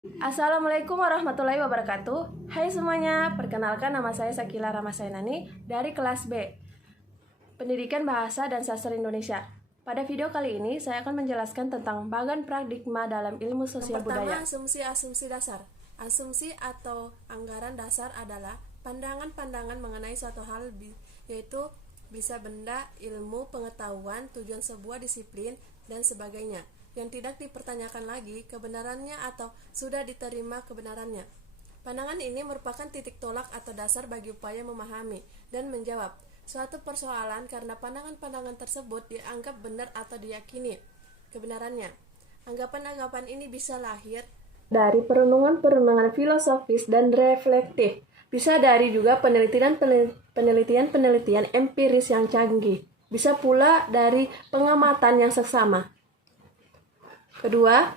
Assalamualaikum warahmatullahi wabarakatuh. Hai semuanya, perkenalkan nama saya Sakila Ramasainani dari kelas B, Pendidikan Bahasa dan Sastra Indonesia. Pada video kali ini, saya akan menjelaskan tentang bagan paradigma dalam ilmu sosial budaya. Pertama, asumsi-asumsi dasar. Asumsi atau anggaran dasar adalah pandangan-pandangan mengenai suatu hal, yaitu bisa benda, ilmu, pengetahuan, tujuan sebuah disiplin, dan sebagainya, yang tidak dipertanyakan lagi kebenarannya atau sudah diterima kebenarannya. Pandangan ini merupakan titik tolak atau dasar bagi upaya memahami dan menjawab suatu persoalan karena pandangan-pandangan tersebut dianggap benar atau diyakini kebenarannya. Anggapan-anggapan ini bisa lahir dari perenungan-perenungan filosofis dan reflektif, bisa dari juga penelitian empiris yang canggih, bisa pula dari pengamatan yang seksama. Kedua,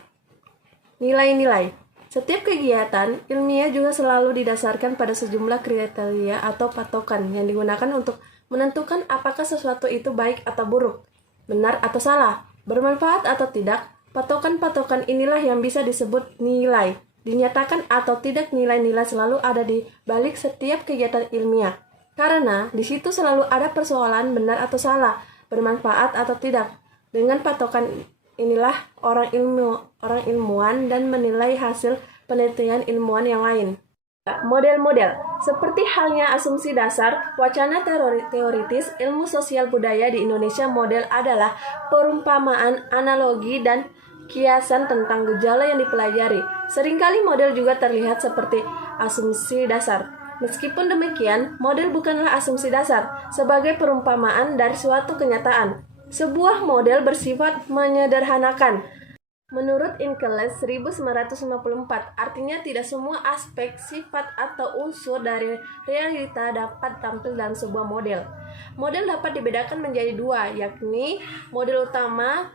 nilai-nilai. Setiap kegiatan ilmiah juga selalu didasarkan pada sejumlah kriteria atau patokan yang digunakan untuk menentukan apakah sesuatu itu baik atau buruk, benar atau salah, bermanfaat atau tidak. Patokan-patokan inilah yang bisa disebut nilai. Dinyatakan atau tidak, nilai-nilai selalu ada di balik setiap kegiatan ilmiah. Karena di situ selalu ada persoalan benar atau salah, bermanfaat atau tidak. Dengan patokan inilah orang ilmuwan dan menilai hasil penelitian ilmuwan yang lain. Model-model, seperti halnya asumsi dasar, wacana teoritis, ilmu sosial budaya di Indonesia model adalah perumpamaan, analogi, dan kiasan tentang gejala yang dipelajari. Seringkali model juga terlihat seperti asumsi dasar. Meskipun demikian, model bukanlah asumsi dasar sebagai perumpamaan dari suatu kenyataan. Sebuah model bersifat menyederhanakan. Menurut Inkeles 1954, artinya tidak semua aspek, sifat, atau unsur dari realita dapat tampil dalam sebuah model. Model dapat dibedakan menjadi dua, yakni model utama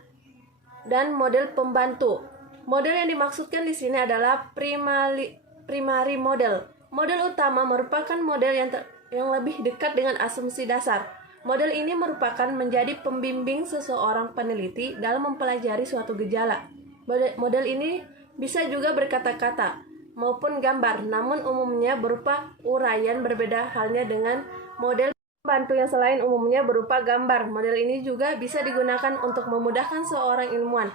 dan model pembantu. Model yang dimaksudkan di sini adalah primary model. Model utama merupakan model yang lebih dekat dengan asumsi dasar. Model ini merupakan menjadi pembimbing seseorang peneliti dalam mempelajari suatu gejala. Model ini bisa juga berkata-kata maupun gambar, namun umumnya berupa uraian. Berbeda halnya dengan model pembantu yang selain umumnya berupa gambar. Model ini juga bisa digunakan untuk memudahkan seorang ilmuwan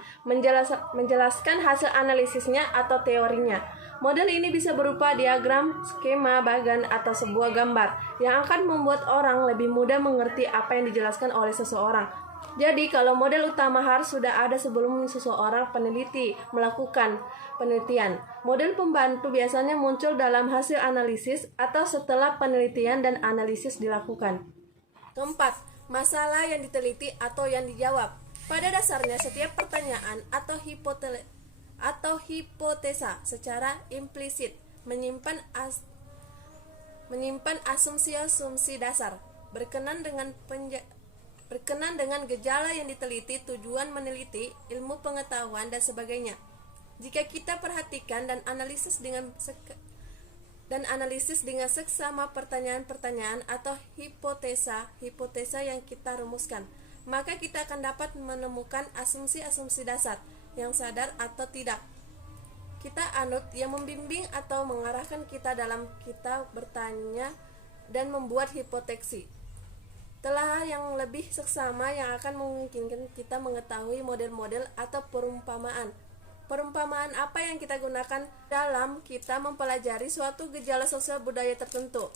menjelaskan hasil analisisnya atau teorinya. Model ini bisa berupa diagram, skema, bagan, atau sebuah gambar yang akan membuat orang lebih mudah mengerti apa yang dijelaskan oleh seseorang. Jadi, kalau model utama harus sudah ada sebelum seseorang peneliti melakukan penelitian. Model pembantu biasanya muncul dalam hasil analisis atau setelah penelitian dan analisis dilakukan. Keempat, masalah yang diteliti atau yang dijawab. Pada dasarnya, setiap pertanyaan atau hipotesa secara implisit menyimpan asumsi-asumsi dasar berkenan dengan gejala yang diteliti, tujuan meneliti, ilmu pengetahuan, dan sebagainya. Jika kita perhatikan dan analisis dengan seksama pertanyaan-pertanyaan atau hipotesa yang kita rumuskan, maka kita akan dapat menemukan asumsi-asumsi dasar yang sadar atau tidak kita anut yang membimbing atau mengarahkan kita dalam kita bertanya dan membuat hipotesis. Telah yang lebih seksama yang akan memungkinkan kita mengetahui model-model atau perumpamaan. Perumpamaan apa yang kita gunakan dalam kita mempelajari suatu gejala sosial budaya tertentu.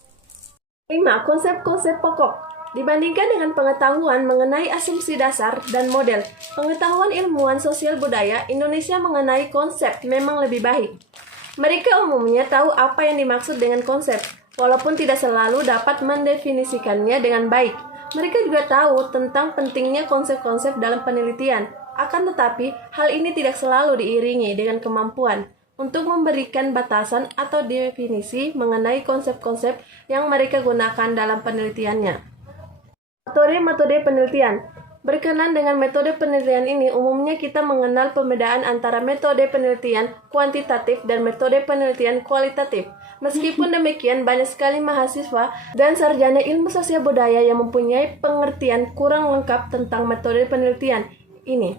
5. Konsep-konsep pokok. Dibandingkan dengan pengetahuan mengenai asumsi dasar dan model, pengetahuan ilmuwan sosial budaya Indonesia mengenai konsep memang lebih baik. Mereka umumnya tahu apa yang dimaksud dengan konsep, walaupun tidak selalu dapat mendefinisikannya dengan baik. Mereka juga tahu tentang pentingnya konsep-konsep dalam penelitian, akan tetapi hal ini tidak selalu diiringi dengan kemampuan untuk memberikan batasan atau definisi mengenai konsep-konsep yang mereka gunakan dalam penelitiannya. Metode penelitian. Berkenan dengan metode penelitian ini, umumnya kita mengenal pembedaan antara metode penelitian kuantitatif dan metode penelitian kualitatif. Meskipun demikian, banyak sekali mahasiswa dan sarjana ilmu sosial budaya yang mempunyai pengertian kurang lengkap tentang metode penelitian ini.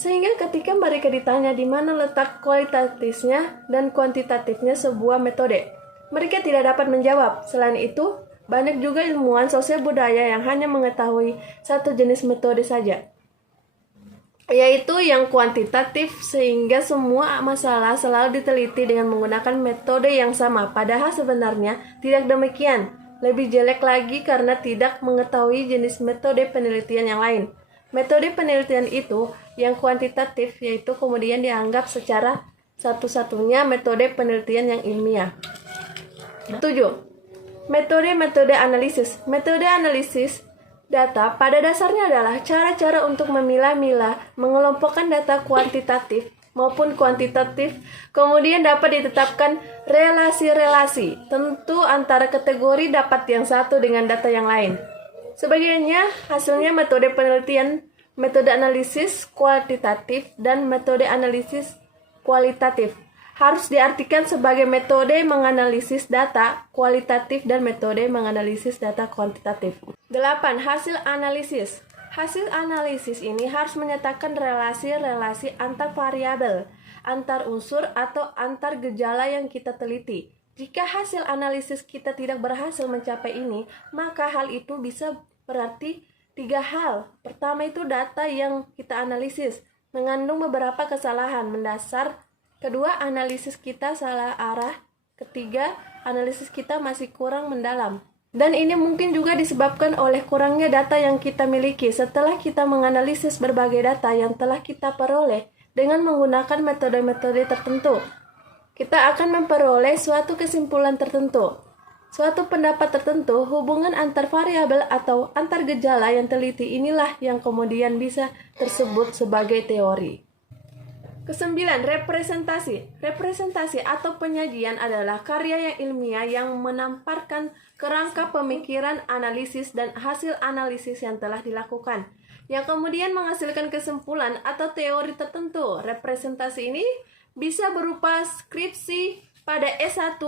Sehingga ketika mereka ditanya di mana letak kualitatifnya dan kuantitatifnya sebuah metode, mereka tidak dapat menjawab. Selain itu, banyak juga ilmuwan sosial budaya yang hanya mengetahui satu jenis metode saja, yaitu yang kuantitatif, sehingga semua masalah selalu diteliti dengan menggunakan metode yang sama. Padahal sebenarnya tidak demikian. Lebih jelek lagi karena tidak mengetahui jenis metode penelitian yang lain. Metode penelitian itu yang kuantitatif, yaitu kemudian dianggap secara satu-satunya metode penelitian yang ilmiah. 7. Metode analisis. Metode analisis data pada dasarnya adalah cara-cara untuk memilah-milah, mengelompokkan data kuantitatif maupun kuantitatif, kemudian dapat ditetapkan relasi-relasi tentu antara kategori dapat yang satu dengan data yang lain. Sebagainya, hasilnya metode penelitian, metode analisis kuantitatif, dan metode analisis kualitatif harus diartikan sebagai metode menganalisis data kualitatif dan metode menganalisis data kuantitatif. 8. Hasil analisis. Hasil analisis ini harus menyatakan relasi-relasi antar variabel, antar unsur, atau antar gejala yang kita teliti. Jika hasil analisis kita tidak berhasil mencapai ini, maka hal itu bisa berarti 3 hal. Pertama itu data yang kita analisis mengandung beberapa kesalahan mendasar. Kedua, analisis kita salah arah. Ketiga, analisis kita masih kurang mendalam. Dan ini mungkin juga disebabkan oleh kurangnya data yang kita miliki. Setelah kita menganalisis berbagai data yang telah kita peroleh dengan menggunakan metode-metode tertentu, kita akan memperoleh suatu kesimpulan tertentu, suatu pendapat tertentu, hubungan antar variabel atau antar gejala yang teliti. Inilah yang kemudian bisa tersebut sebagai teori. 9. Representasi. Representasi atau penyajian adalah karya yang ilmiah yang menamparkan kerangka pemikiran, analisis, dan hasil analisis yang telah dilakukan, yang kemudian menghasilkan kesimpulan atau teori tertentu. Representasi ini bisa berupa skripsi pada S1,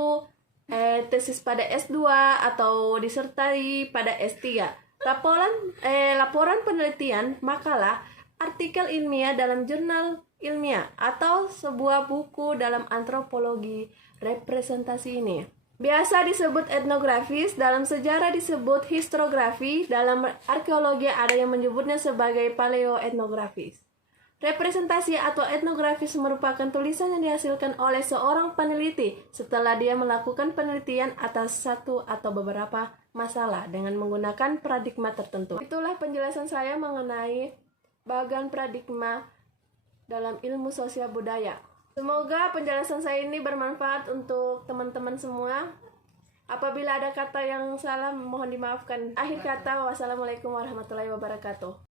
tesis pada S2, atau disertai pada S3. Laporan penelitian, makalah, artikel ilmiah dalam jurnal ilmiah, atau sebuah buku dalam antropologi. Representasi ini biasa disebut etnografis, dalam sejarah disebut historiografi, dalam arkeologi ada yang menyebutnya sebagai paleoetnografis. Representasi atau etnografis merupakan tulisan yang dihasilkan oleh seorang peneliti setelah dia melakukan penelitian atas satu atau beberapa masalah dengan menggunakan paradigma tertentu. Itulah penjelasan saya mengenai bagian paradigma dalam ilmu sosial budaya. Semoga penjelasan saya ini bermanfaat untuk teman-teman semua. Apabila ada kata yang salah, mohon dimaafkan. Akhir kata, wassalamualaikum warahmatullahi wabarakatuh.